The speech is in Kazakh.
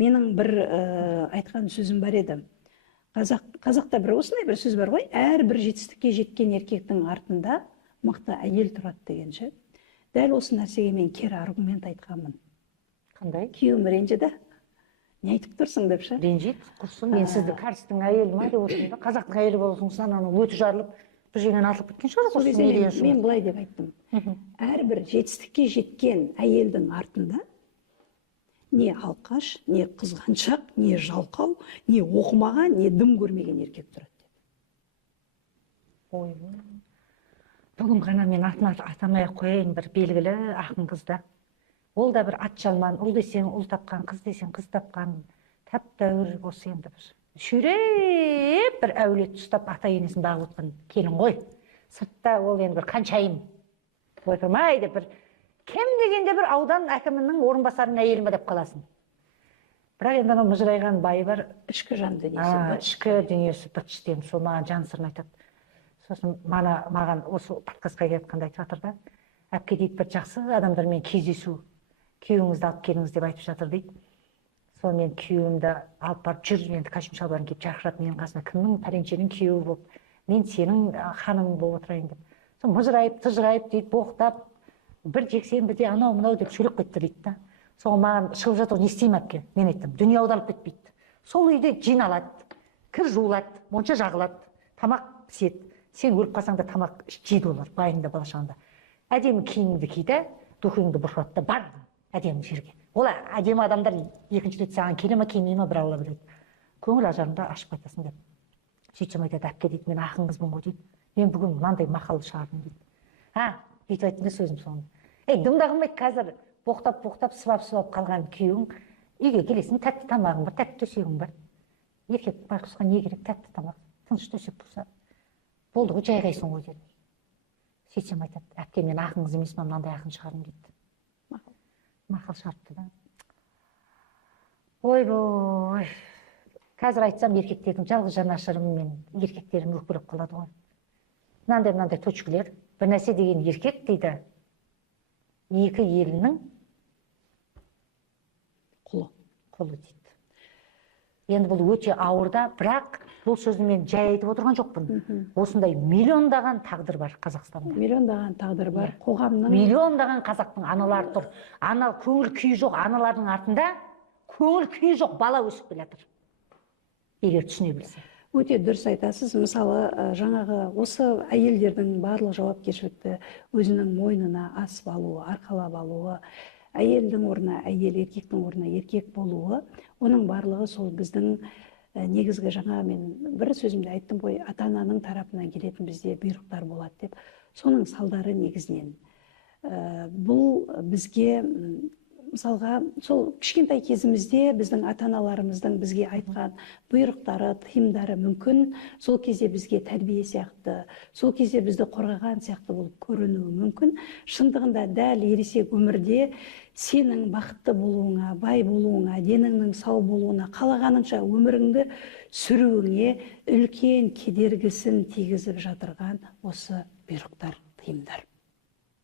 Менің бір айтқан сөзім бар еді. Қазақта бір осындай бір сөз бар ғой, әрбір жетістікке жеткен еркектің артында мықты әйел тұрады деген ше. Дәл осы нәрсеге мен кері аргумент айтқанмын. Қандай? Күйеуім ренжіді. Не айтып тұрсың деп ше. Ренжиді, құрсын, мен сізді кәрістің әйелі ма деп отырмын да, қазақтың әйелі болсың, сананы өті жарылып, бір жерден атылып кеткен шығар, сол кезде мен былай деп айттым. Әрбір жетістікке жеткен әйелдің артында не алқаш, не қызғаншақ, не жалқау, не оқымаған, не дым көрмеген еркек тұрады деді. Ой, бүгін ғана мен атын атамай-ақ қояйын, бір белгілі ақын қызда. Ол да бір ат жалман, ұл десең ұл тапқан, қыз десең қыз тапқан, тәп-тәуір осы енді бір шүреп бір әулет ұстап ата енесін бағып отқан келін ғой. Сыртта ол енді бір қаншайым ойпырмай деп бір кем дегенде бір аудан әкімінің орынбасарының әйелі ме деп қаласың. Бірақ енді анау мыжырайған байы бар, ішкі жан дүниесі. Ішкі дүниесі быт-шытем, сол маған жан сырын айтады. Сосын маған осы подкастқа келіп айтып жатыр да, әпке дейді, бір жақсы адамдармен кездесу, күйеуіңізді алып келіңіз деп айтып жатыр дейді. Сол мен күйеуімді алып барып жүр, енді костюм шалбарын киіп шақырады менің қасына, кімнің пәленшенің күйеуі болып, мен сенің ханымың болып отырайын деп. Сол мыжырайып, тыжырайып дейді, боқтап, бір жексенбіде анау мынау деп сөйлеп кетті дейді да. Сол маған шығып жатыр, не істеймін әпке? Мен айттым, дүние аударылып кетпейді. Сол үйде жиналады, кір жуылады, монша жағылады, тамақ піседі. Сен өліп қалсаң да тамақ жейді олар, байыңда бала-шағаңда. Әдемі киіміңді ки де, духыңды бұрқырат та бар әдемі жерге. Ол әдемі адамдар екінші рет саған келе ме келмей ме, бір Алла біледі. Көңіл ажарыңды ашып айтасың деп. Сөйтсем айтады, әпке дейді, мен ақын қызбын ғой дейді. Мен бүгін мынандай мақал шығардым дейді. Бүйтіп айттым да сөзім соңында. Дым да қылмайды, қазір боқтап сыбап қалған күйеуің, үйге келесің, тәтті тамағың бар, тәтті төсегің бар. Еркек байқұсқа не керек, тәтті тамақ, тыныш төсек болса, болды ғой, жайғайсың ғой деді. Сөйтсем айтады, әпке, мен ақын қыз емеспін, мынандай ақын шығардым дейді. Мақал шығарыпты да. Ой, қазір айтсам еркектердің жалғыз жанашырым мен еркектерім өкпелеп қалады ғой. Мынандай точкілер, бір нәрсе деген еркек дейді, екі елінің құлы дейді. Енді бұл өте ауырда, бірақ бұл сөзді мен жай айтып отырған жоқпын. Осындай миллиондаған тағдыр бар Қазақстанда. Миллиондаған тағдыр бар, қоғамның. Миллиондаған қазақтың аналары тұр. Ана көңіл күйі жоқ аналардың артында, көңіл күйі жоқ бала өсіп келе жатыр. Егер түсіне білсе. Өте дұрыс айтасыз. Мысалы, жаңағы осы әйелдердің барлық жауапкершілікті өзінің мойнына асып алуы, арқалап алуы, әйелдің орнына әйел, еркектің орнына еркек болуы, оның барлығы сол біздің негізгі, жаңа мен бір сөзімде айттым ғой, ата-ананың тарапынан келетін бізде бұйрықтар болады деп. Соның салдары негізінен. Бұл бізге, мысалға, сол кішкентай кезімізде біздің ата-аналарымыздың бізге айтқан бұйрықтары, тыйымдары мүмкін сол кезде бізге тәрбие сияқты, сол кезде бізді қорғаған сияқты болып көрінуі мүмкін. Шындығында дәл ересек өмірде сенің бақытты болуыңа, бай болуыңа, деніңнің сау болуына, қалағаныңша өміріңді сүруіңе үлкен кедергісін тигізіп жатырған осы бұйрықтар, тыйымдар.